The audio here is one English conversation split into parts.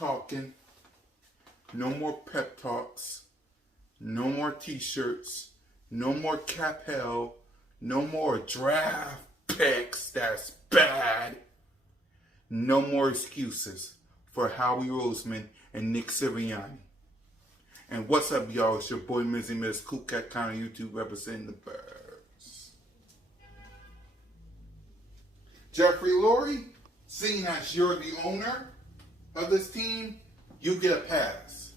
talking. No more pep talks. No more t-shirts. No more cap hell. No more draft picks. That's bad. No more excuses for Howie Roseman and Nick Sirianni. And what's up, y'all? It's your boy Mizzy Miz, Cool Cat County YouTube representing the Birds. Jeffrey Lurie, seeing as you're the owner of this team, you get a pass.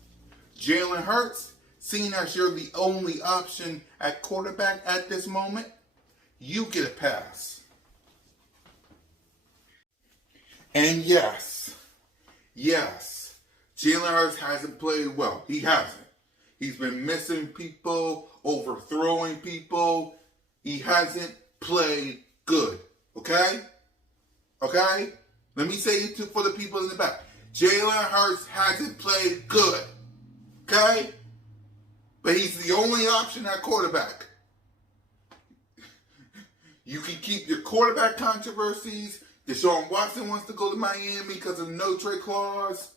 Jalen Hurts, seeing as you're the only option at quarterback at this moment, you get a pass. And yes, Jalen Hurts hasn't played well. He hasn't. He's been missing people, overthrowing people. He hasn't played good. Okay? Okay? Let me say it for the people in the back. Jalen Hurts hasn't played good. Okay? But he's the only option at quarterback. You can keep your quarterback controversies. Deshaun Watson wants to go to Miami because of the no trade clause.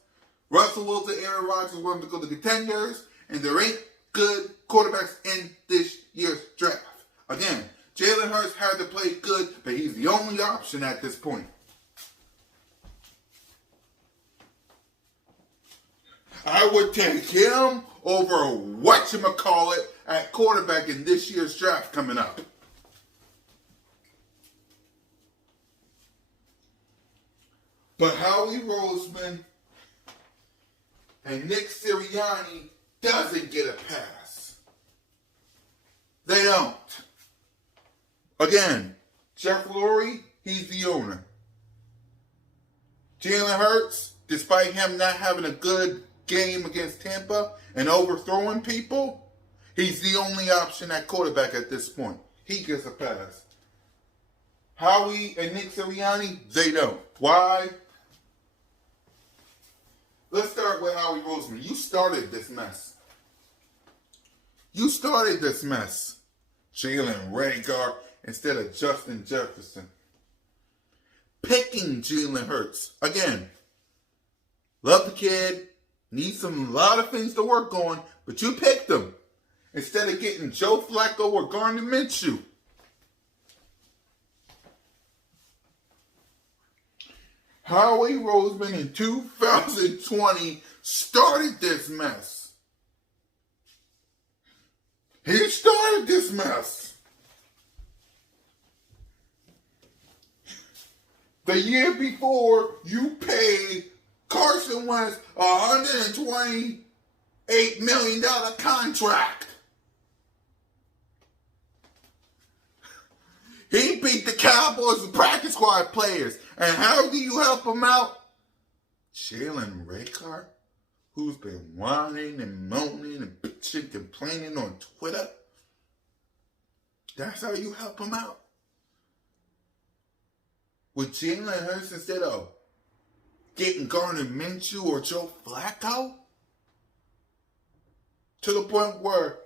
Russell Wilson, Aaron Rodgers want to go to contenders. And there ain't good quarterbacks in this year's draft. Again, Jalen Hurts hasn't played good, but he's the only option at this point. I would take him over whatchamacallit at quarterback in this year's draft coming up. But Howie Roseman and Nick Sirianni doesn't get a pass. They don't. Again, Jeff Lurie, he's the owner. Jalen Hurts, despite him not having a good game against Tampa and overthrowing people, he's the only option at quarterback at this point. He gets a pass. Howie and Nick Sirianni, they don't. Why? Let's start with Howie Roseman. You started this mess. Jalen Reagor instead of Justin Jefferson. Picking Jalen Hurts. Again, love the kid. Needs a lot of things to work on. But you picked him. Instead of getting Joe Flacco or Gardner Minshew. Howie Roseman in 2020 started this mess. He started this mess. The year before, you paid Carson Wentz a $128 million contract. He beat the Cowboys with practice squad players. And how do you help him out? Jalen Reagor, who's been whining and moaning and bitching, complaining on Twitter. That's how you help him out. With Jalen Hurts instead of getting Gardner Minshew or Joe Flacco? To the point where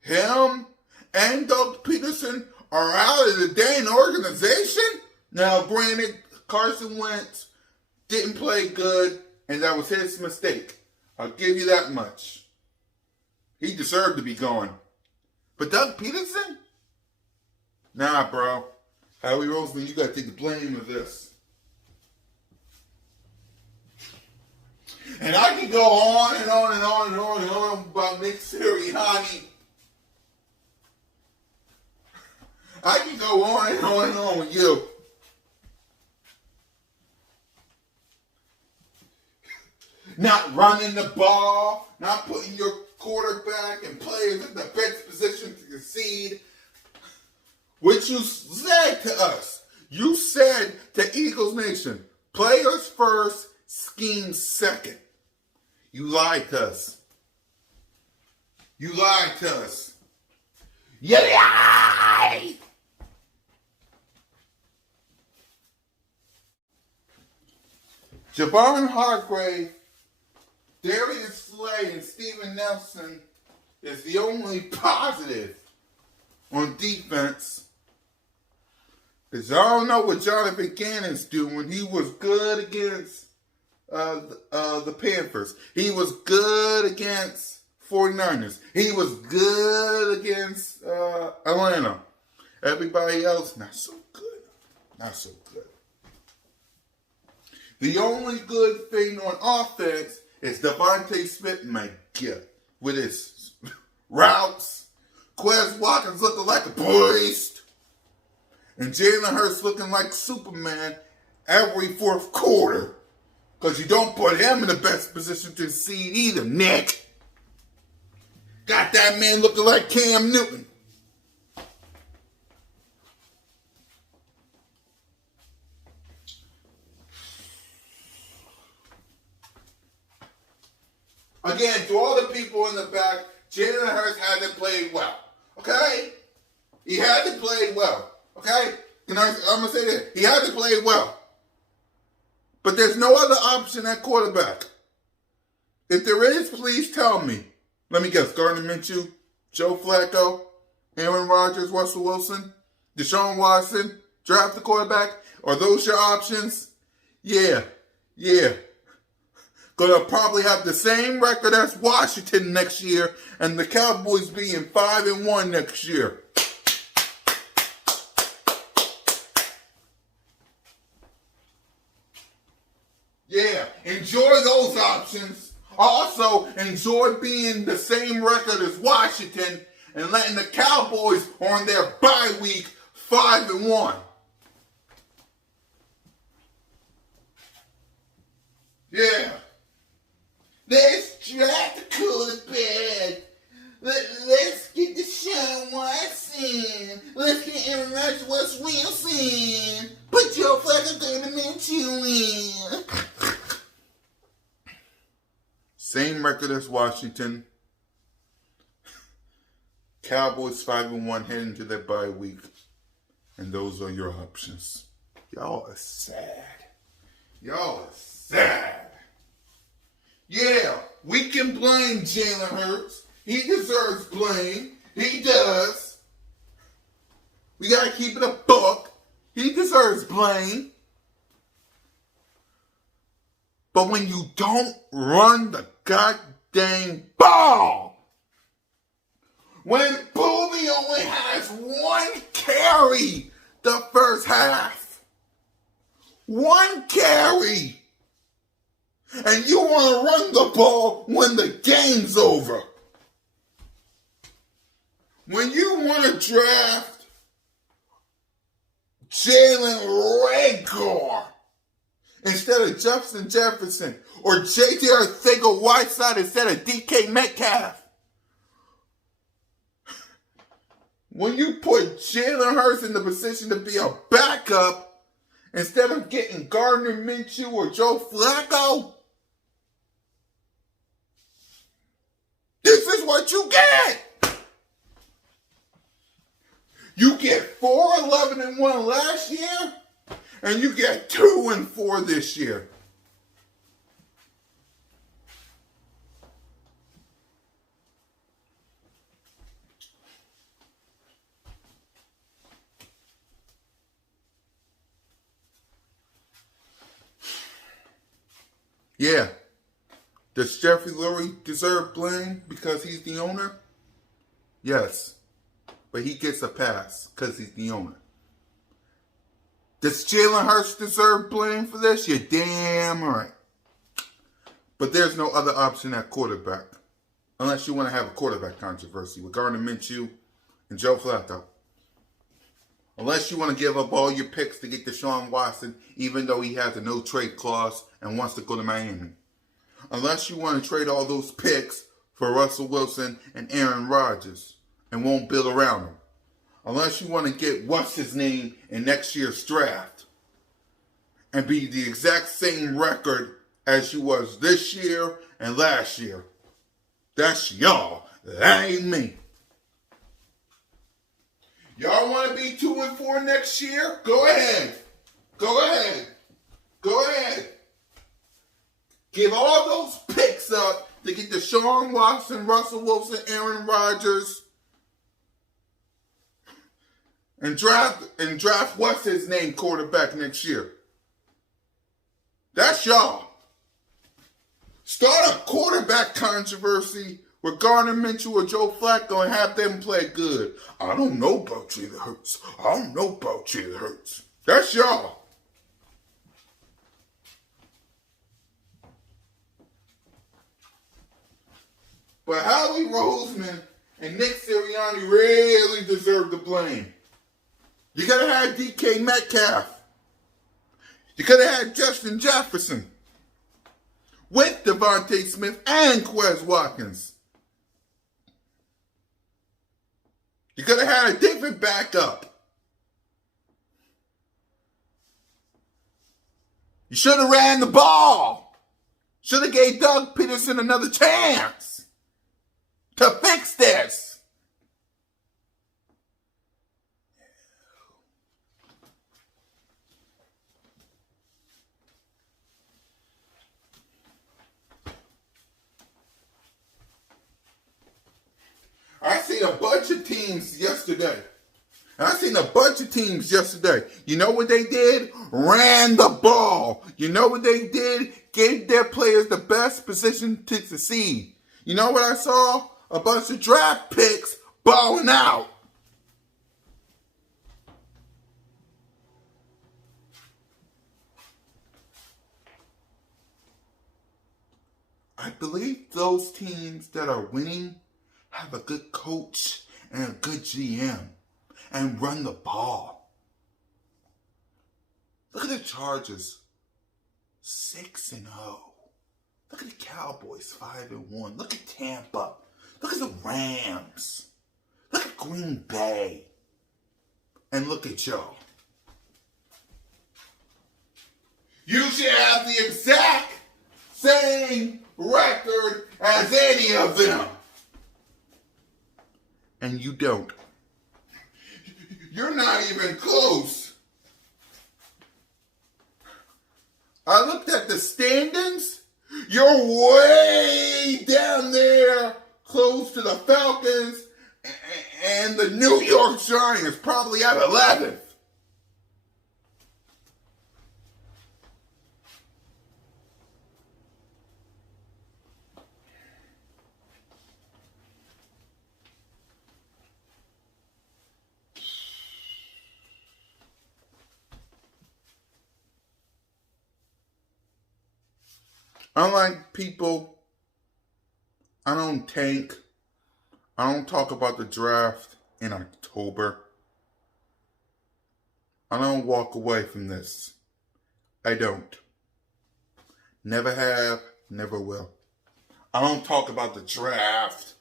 him and Doug Peterson are out of the dang organization? Now, granted, Carson Wentz didn't play good, and that was his mistake. I'll give you that much. He deserved to be gone. But Doug Peterson? Nah, bro. Howie Roseman, you got to take the blame of this. And I can go on and on and on and on and on about Nick Sirianni. I can go on and on and on with you. Not running the ball, not putting your quarterback and players in the best position to concede. Which you said to us. You said to Eagles Nation, players first, scheme second. You lied to us. You lied to us. You lied! Javon Hargrave, Darius Slay, and Steven Nelson is the only positive on defense. Because y'all know what Jonathan Gannon's doing. He was good against the Panthers. He was good against 49ers. He was good against Atlanta. Everybody else, not so good. Not so good. The only good thing on offense is Devontae Smith, my God, with his routes. Quez Watkins looking like a beast. And Jalen Hurts looking like Superman every fourth quarter. Because you don't put him in the best position to succeed either, Nick. Got that man looking like Cam Newton. Again, to all the people in the back, Jalen Hurts hasn't played well. Okay? He hasn't played well. Okay? I'm going to say this. He hasn't played well. But there's no other option at quarterback. If there is, please tell me. Let me guess. Gardner Minshew, Joe Flacco, Aaron Rodgers, Russell Wilson, Deshaun Watson, draft the quarterback. Are those your options? Yeah. Gonna probably have the same record as Washington next year, and the Cowboys being 5-1 next year. Yeah, enjoy those options. Also, enjoy being the same record as Washington and letting the Cowboys on their bye week 5-1. Yeah. Let's draft the quarterback. Let's get Deshaun Watson. Let's get Aaron Rodgers, Russell Wilson. Put Joe Flacco Gardner Minshew in. Same record as Washington. Cowboys 5-1 heading to their bye week. And those are your options. Y'all are sad. Yeah, we can blame Jalen Hurts. He deserves blame. He does. We got to keep it a buck. He deserves blame. But when you don't run the goddamn ball, when Booby only has one carry the first half, one carry, and you want to run the ball when the game's over. When you want to draft Jalen Reagor instead of Justin Jefferson or J.J. Arcega-Whiteside instead of DK Metcalf. When you put Jalen Hurts in the position to be a backup instead of getting Gardner Minshew or Joe Flacco, this is what you get. You get 4-11-1 last year, and you get 2-4 this year. Yeah. Does Jeffrey Lurie deserve blame because he's the owner? Yes. But he gets a pass because he's the owner. Does Jalen Hurts deserve blame for this? You're damn right. But there's no other option at quarterback. Unless you want to have a quarterback controversy with Gardner Minshew and Joe Flacco. Unless you want to give up all your picks to get Deshaun Watson, even though he has a no-trade clause and wants to go to Miami. Unless you want to trade all those picks for Russell Wilson and Aaron Rodgers and won't build around him. Unless you want to get what's-his-name in next year's draft and be the exact same record as you was this year and last year. That's y'all. That ain't me. Y'all want to be 2-4 next year? Go ahead. Give all those picks up to get Deshaun Watson, Russell Wilson, Aaron Rodgers, and draft what's his name quarterback next year. That's y'all. Start a quarterback controversy with Gardner Minshew or Joe Flacco and have them play good. I don't know about Jalen Hurts. I don't know about Jalen Hurts. That's y'all. But Howie Roseman and Nick Sirianni really deserve the blame. You could have had DK Metcalf. You could have had Justin Jefferson with Devontae Smith and Quez Watkins. You could have had a different backup. You should have ran the ball. Should have gave Doug Peterson another chance to fix this. I seen a bunch of teams yesterday. You know what they did? Ran the ball. You know what they did? Gave their players the best position to succeed. You know what I saw? A bunch of draft picks balling out. I believe those teams that are winning have a good coach and a good GM and run the ball. Look at the Chargers, 6-0. Look at the Cowboys, 5-1. Look at Tampa. Look at the Rams. Look at Green Bay. And look at y'all. You should have the exact same record as any of them. And you don't. You're not even close. I looked at the standings. You're way down there, close to the Falcons and the New York Giants, probably at 11th. Unlike people, I don't tank. I don't talk about the draft in October. I don't walk away from this. I don't. Never have, never will. I don't talk about the draft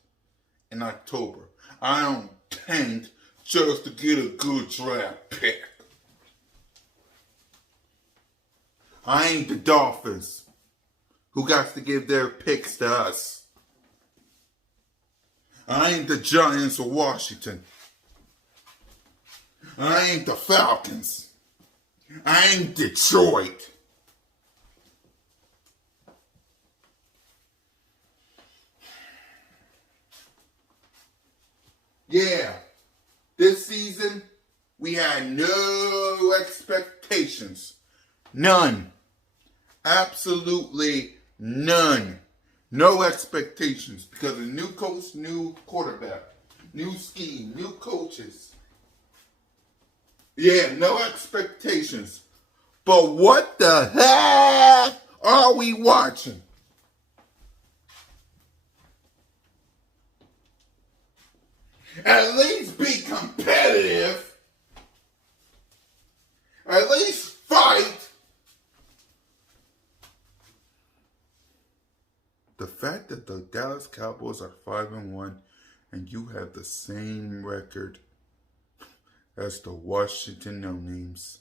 in October. I don't tank just to get a good draft pick. I ain't the Dolphins who got to give their picks to us. I ain't the Giants of Washington. I ain't the Falcons. I ain't Detroit. Yeah, this season we had no expectations. None. Absolutely none. No expectations because of new coach, new quarterback, new scheme, new coaches. Yeah, no expectations. But what the heck are we watching? At least be competitive. At least fight. The fact that the Dallas Cowboys are 5-1 and you have the same record as the Washington No-Names.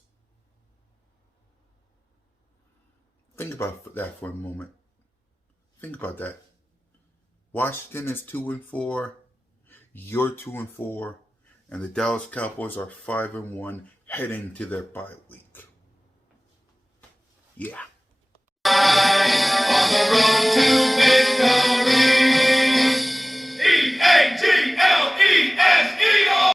Think about that for a moment. Think about that. Washington is 2-4. You're 2-4. And the Dallas Cowboys are 5-1 heading to their bye week. Yeah. On the road to victory.